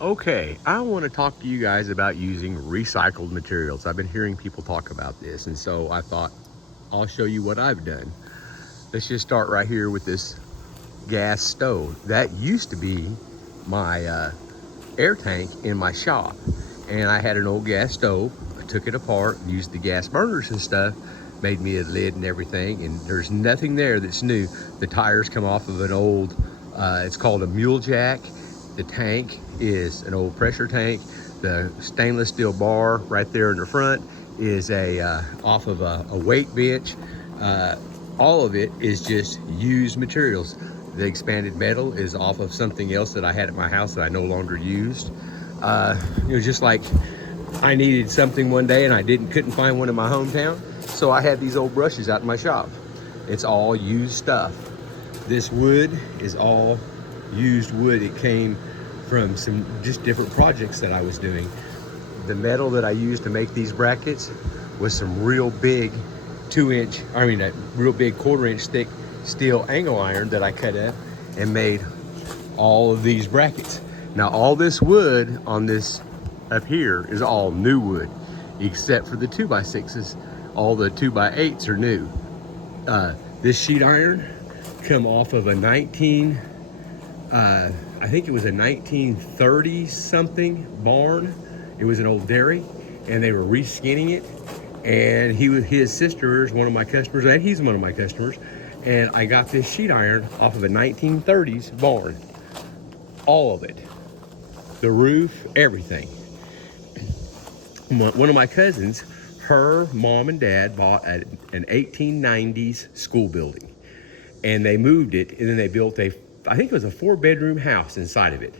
Okay, I want to talk to you guys about using recycled materials. I've been hearing people talk about this, and so I thought I'll show you what I've done. Let's just start right here with this gas stove. That used to be my air tank in my shop, and I had an old gas stove. I took it apart, used the gas burners and stuff, made me a lid and everything, and there's nothing there that's new. The tires come off of an old, it's called a mule jack. The tank is an old pressure tank. The stainless steel bar right there in the front is off of a weight bench. All of it is just used materials. The expanded metal is off of something else that I had at my house that I no longer used. It was just like I needed something one day and I couldn't find one in my hometown. So I had these old brushes out in my shop. It's all used stuff. This wood is all used wood. It came from some just different projects that I was doing. The metal that I used to make these brackets was some real big a real big 1/4 inch thick steel angle iron that I cut up and made all of these brackets. Now all this wood on this up here is all new wood, except for the 2x6s. All the 2x8s are new. This sheet iron come off of a I think it was a 1930 something barn. It was an old dairy, and they were reskinning it. And his sister is one of my customers, and he's one of my customers. And I got this sheet iron off of a 1930s barn. All of it. The roof, everything. One of my cousins, her mom and dad bought an 1890s school building. And they moved it, and then they built I think it was a 4-bedroom house inside of it.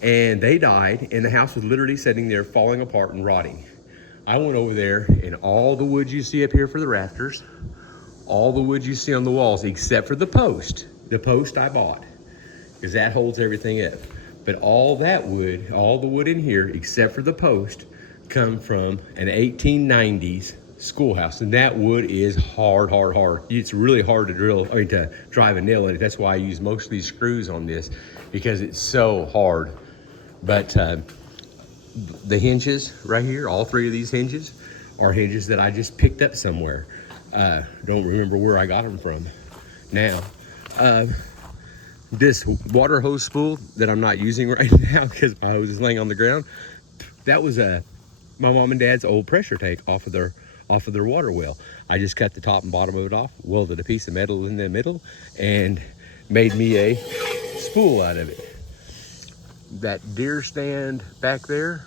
And they died, and the house was literally sitting there falling apart and rotting. I went over there, and all the wood you see up here for the rafters, all the wood you see on the walls, except for the post. The post I bought, because that holds everything up. But all that wood, all the wood in here, except for the post, come from an 1890s schoolhouse. And that wood is hard. It's really hard to drive a nail in it. That's why I use most of these screws on this, because it's so hard. But the hinges right here, all 3 of these hinges are hinges that I just picked up somewhere. Don't remember where I got them from now. This water hose spool that I'm not using right now because my hose is laying on the ground, that was my mom and dad's old pressure tank off of their water well. I just cut the top and bottom of it off, welded a piece of metal in the middle, and made me a spool out of it. That deer stand back there,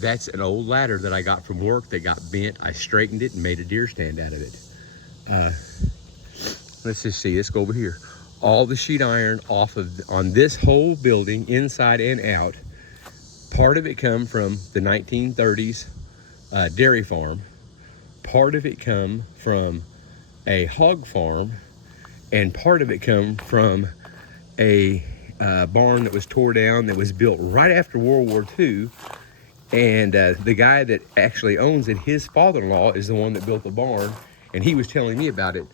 that's an old ladder that I got from work that got bent. I straightened it and made a deer stand out of it. Let's just see, let's go over here. All the sheet iron on this whole building, inside and out, part of it come from the 1930s dairy farm. Part of it come from a hog farm, and part of it come from a barn that was tore down that was built right after World War II. And the guy that actually owns it, his father-in-law is the one that built the barn, and he was telling me about it.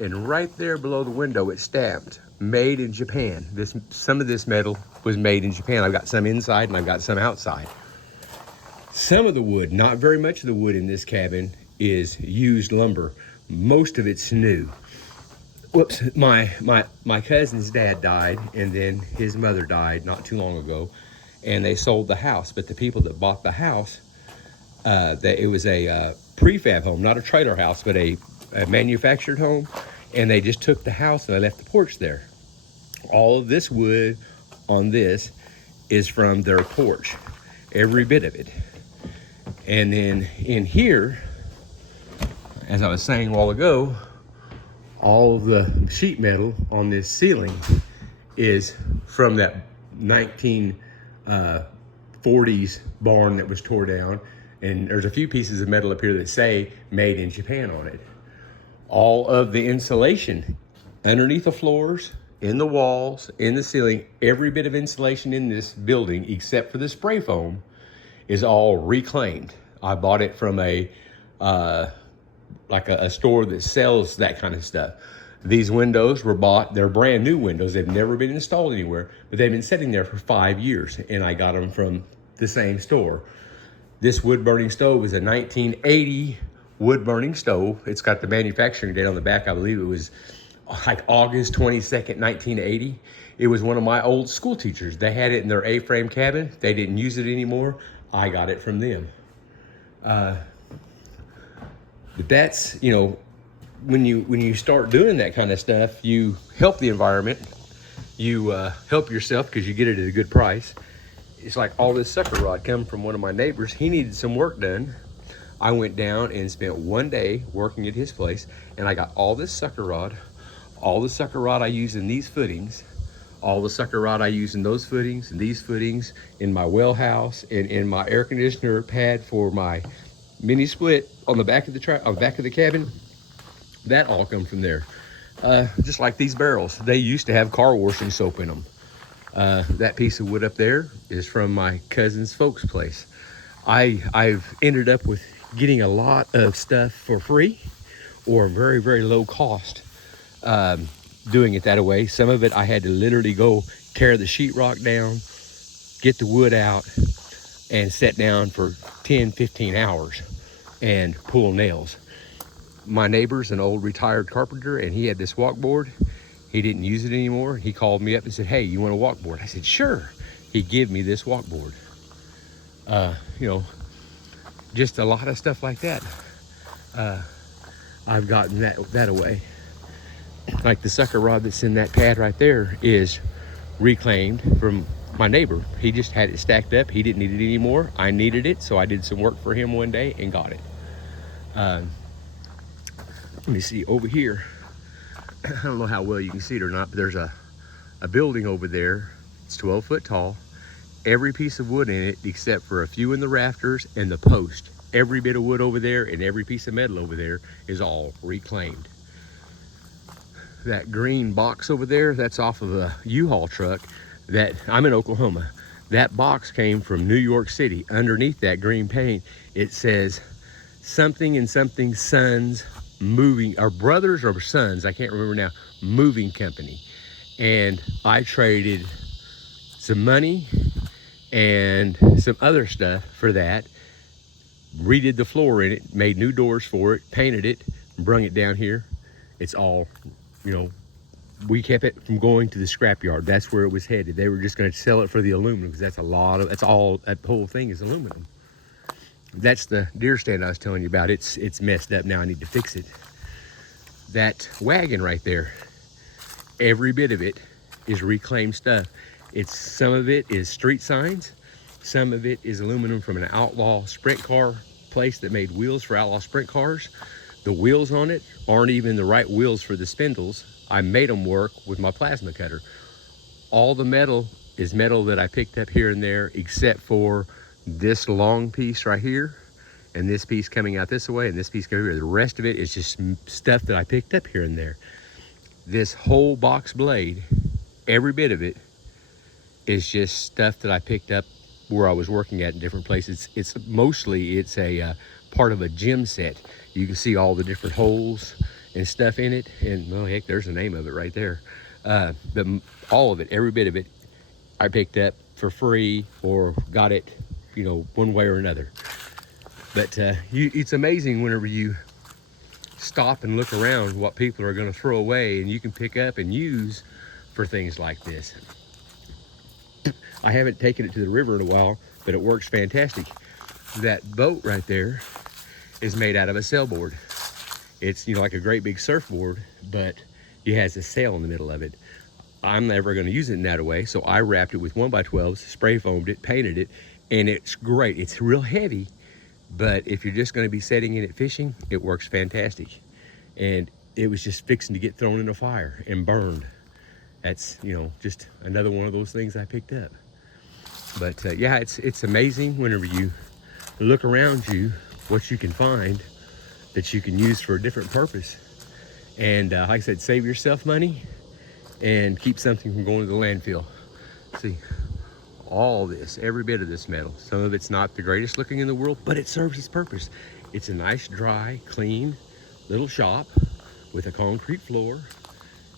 And right there below the window, it's stamped, made in Japan. Some of this metal was made in Japan. I've got some inside and I've got some outside. Some of the wood, not very much of the wood in this cabin, is used lumber. Most of it's new. Whoops, my cousin's dad died, and then his mother died not too long ago, and they sold the house. But the people that bought the house, it was a prefab home, not a trailer house, but a manufactured home, and they just took the house and they left the porch there. All of this wood on this is from their porch, every bit of it. And then in here, as I was saying a while ago, all of the sheet metal on this ceiling is from that 1940s barn that was tore down. And there's a few pieces of metal up here that say made in Japan on it. All of the insulation underneath the floors, in the walls, in the ceiling, every bit of insulation in this building, except for the spray foam, is all reclaimed. I bought it from a store that sells that kind of stuff. These windows were bought, they're brand new windows. They've never been installed anywhere, but they've been sitting there for 5 years, and I got them from the same store. This wood burning stove is a 1980 wood burning stove. It's got the manufacturing date on the back. I believe it was like August 22nd, 1980. It was one of my old school teachers. They had it in their A-frame cabin. They didn't use it anymore. I got it from them. But that's, you know, when you start doing that kind of stuff, you help the environment, you help yourself because you get it at a good price. It's like all this sucker rod come from one of my neighbors. He needed some work done. I went down and spent one day working at his place, and I got all this sucker rod, all the sucker rod I use in these footings, all the sucker rod I use in those footings and these footings, in my well house, and in my air conditioner pad for my mini split on the back of the cabin. That all come from there. Just like these barrels, they used to have car washing soap in them. That piece of wood up there is from my cousin's folks' place. I've ended up with getting a lot of stuff for free or very, very low cost, doing it that way. Some of it I had to literally go tear the sheetrock down, get the wood out, and sit down for 10, 15 hours and pull nails. My neighbor's an old retired carpenter, and he had this walkboard. He didn't use it anymore. He called me up and said, "Hey, you want a walkboard?" I said, "Sure." He gave me this walkboard. You know, just a lot of stuff like that. I've gotten that away. Like the sucker rod that's in that pad right there is reclaimed from my neighbor. He just had it stacked up. He didn't need it anymore. I needed it, so I did some work for him one day and got it. Let me see over here. I don't know how well you can see it or not, but there's a building over there. It's 12 foot tall. Every piece of wood in it, except for a few in the rafters and the post. Every bit of wood over there and every piece of metal over there is all reclaimed. That green box over there, that's off of a U-Haul truck. That I'm in Oklahoma. That box came from New York City. Underneath that green paint, it says something and something sons moving, or brothers or sons, I can't remember now, moving company. And I traded some money and some other stuff for that, redid the floor in it, made new doors for it, painted it, and brung it down here. It's all, you know, we kept it from going to the scrapyard. That's where it was headed. They were just going to sell it for the aluminum, because that's all, that whole thing is aluminum. That's the deer stand I was telling you about. It's messed up now. I need to fix it. That wagon right there, every bit of it is reclaimed stuff. Some of it is street signs. Some of it is aluminum from an outlaw sprint car place that made wheels for outlaw sprint cars. The wheels on it aren't even the right wheels for the spindles. I made them work with my plasma cutter. All the metal is metal that I picked up here and there, except for this long piece right here, and this piece coming out this way, and this piece coming here. The rest of it is just stuff that I picked up here and there. This whole box blade, every bit of it, is just stuff that I picked up where I was working at in different places. It's a part of a gym set. You can see all the different holes and stuff in it, and oh heck, there's the name of it right there. But all of it, every bit of it, I picked up for free or got it, you know, one way or another. But it's amazing whenever you stop and look around what people are going to throw away and you can pick up and use for things like this. I haven't taken it to the river in a while, but it works fantastic. That boat right there is made out of a sailboard. It's, you know, like a great big surfboard, but it has a sail in the middle of it. I'm never going to use it in that way, so I wrapped it with 1x12s, spray foamed it, painted it, and it's great. It's real heavy, but if you're just going to be setting in it fishing, it works fantastic. And it was just fixing to get thrown in a fire and burned. That's, you know, just another one of those things I picked up. But yeah, it's amazing whenever you look around you what you can find that you can use for a different purpose. And like I said, save yourself money and keep something from going to the landfill. See, all this, every bit of this metal, some of it's not the greatest looking in the world, but it serves its purpose. It's a nice, dry, clean little shop with a concrete floor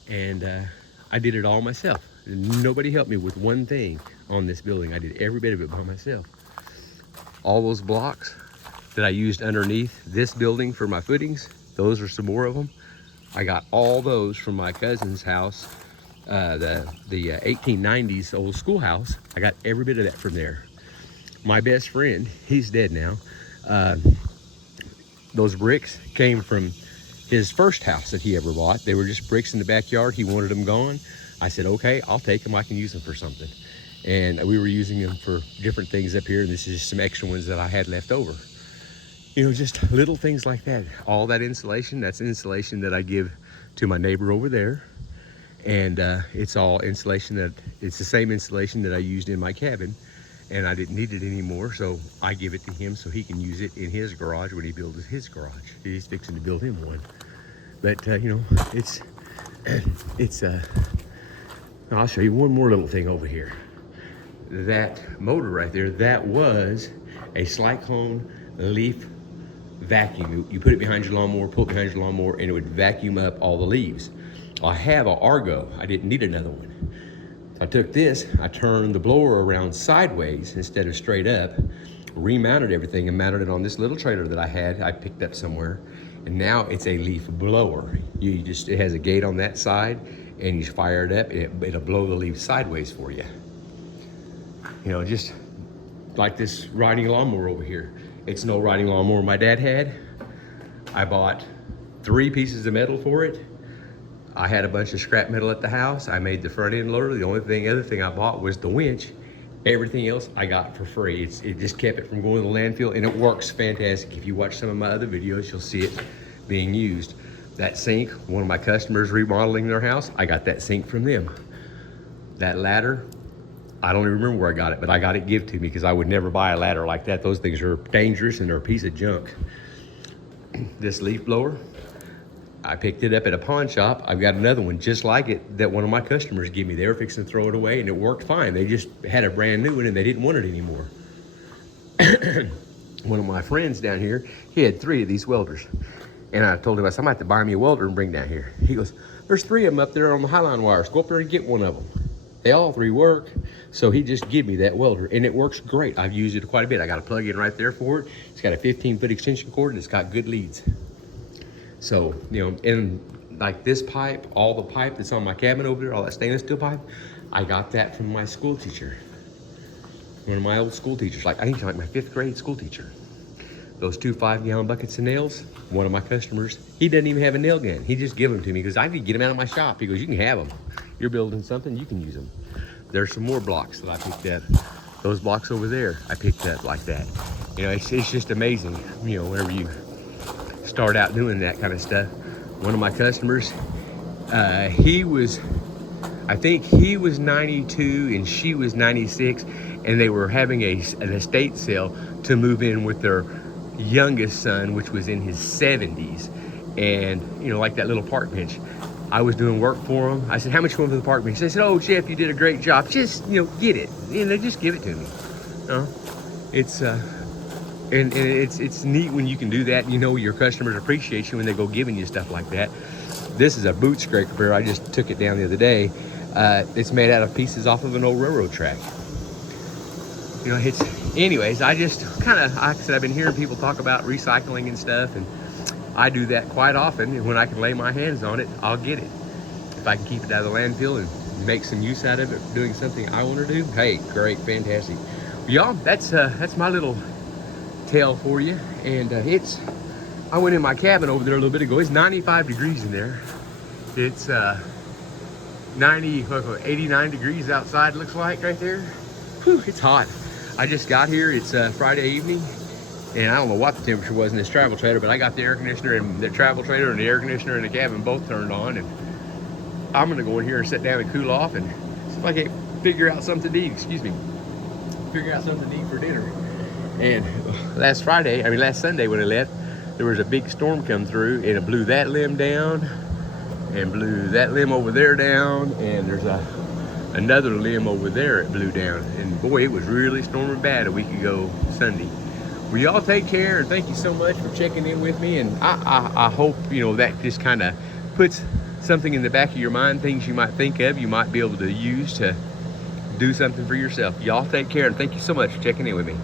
And I did it all myself. Nobody helped me with one thing on this building. I did every bit of it by myself. All those blocks that I used underneath this building for my footings, those are some more of them. I got all those from my cousin's house, the 1890s old schoolhouse. I got every bit of that from there. My best friend, he's dead now. Those bricks came from his first house that he ever bought. They were just bricks in the backyard. He wanted them gone. I said, okay, I'll take them. I can use them for something. And we were using them for different things up here. And this is just some extra ones that I had left over. You know, just little things like that. All that insulation, that's insulation that I give to my neighbor over there. And it's all insulation it's the same insulation that I used in my cabin. And I didn't need it anymore, so I give it to him so he can use it in his garage when he builds his garage. He's fixing to build him one. But you know, I'll show you one more little thing over here. That motor right there, that was a cyclone leaf vacuum. You put it behind your lawnmower, pull it behind your lawnmower, and it would vacuum up all the leaves. I have an Argo. I didn't need another one. I took this, I turned the blower around sideways instead of straight up, remounted everything and mounted it on this little trailer that I had, I picked up somewhere. And now it's a leaf blower. It has a gate on that side and you fire it up and it'll blow the leaves sideways for you. You know, just like this riding lawnmower over here. It's no riding lawnmower my dad had. I bought 3 pieces of metal for it. I had a bunch of scrap metal at the house. I made the front end loader. The only other thing I bought was the winch. Everything else I got for free. It just kept it from going to the landfill, and it works fantastic. If you watch some of my other videos, you'll see it being used. That sink, one of my customers remodeling their house, I got that sink from them. That ladder, I don't even remember where I got it, but I got it given to me because I would never buy a ladder like that. Those things are dangerous and they're a piece of junk. This leaf blower, I picked it up at a pawn shop. I've got another one just like it that one of my customers gave me. They were fixing to throw it away and it worked fine. They just had a brand new one and they didn't want it anymore. One of my friends down here, he had 3 of these welders. And I told him, I said, I'm going to have to buy me a welder and bring down here. He goes, there's 3 of them up there on the highline wires. Go up there and get one of them. They all 3 work. So he just gave me that welder and it works great. I've used it quite a bit. I got a plug in right there for it. It's got a 15-foot extension cord and it's got good leads. So, you know, and like this pipe, all the pipe that's on my cabin over there, all that stainless steel pipe, I got that from my school teacher. One of my old school teachers, I think like my 5th grade school teacher. Those 2 5-gallon buckets of nails, one of my customers, he doesn't even have a nail gun. He just give them to me because I need to get them out of my shop. He goes, you can have them. You're building something, you can use them. There's some more blocks that I picked up. Those blocks over there, I picked up like that. You know, it's just amazing, you know, whenever you start out doing that kind of stuff. One of my customers, I think he was 92 and she was 96, and they were having an estate sale to move in with their youngest son, which was in his 70s. And, you know, like that little park bench, I was doing work for him. I said, how much you want for the park bench? They said, oh, Jeff, you did a great job. Just, you know, get it. You know, just give it to me. It's, and it's neat when you can do that. You know, your customers appreciate you when they go giving you stuff like that. This is a boot scraper. I just took it down the other day. It's made out of pieces off of an old railroad track. You know, anyways, I just kind of, like I said, I've been hearing people talk about recycling and stuff, and I do that quite often. And when I can lay my hands on it, I'll get it. If I can keep it out of the landfill and make some use out of it, doing something I want to do, hey, great, fantastic. Well, y'all, that's my little tale for you. And I went in my cabin over there a little bit ago. It's 95 degrees in there. It's 89 degrees outside, looks like, right there. Whew, it's hot. I just got here. It's Friday evening, and I don't know what the temperature was in this travel trailer, but I got the air conditioner and the travel trailer and the air conditioner in the cabin both turned on, and I'm gonna go in here and sit down and cool off and see if I can figure out something to eat. Figure out something to eat for dinner. And last Sunday when I left, there was a big storm come through, and it blew that limb down and blew that limb over there down, and there's another limb over there it blew down. And boy, it was really storming bad a week ago Sunday. Well, y'all take care, and thank you so much for checking in with me. And I hope, you know, that just kind of puts something in the back of your mind, things you might think of, you might be able to use to do something for yourself. Y'all take care, and thank you so much for checking in with me.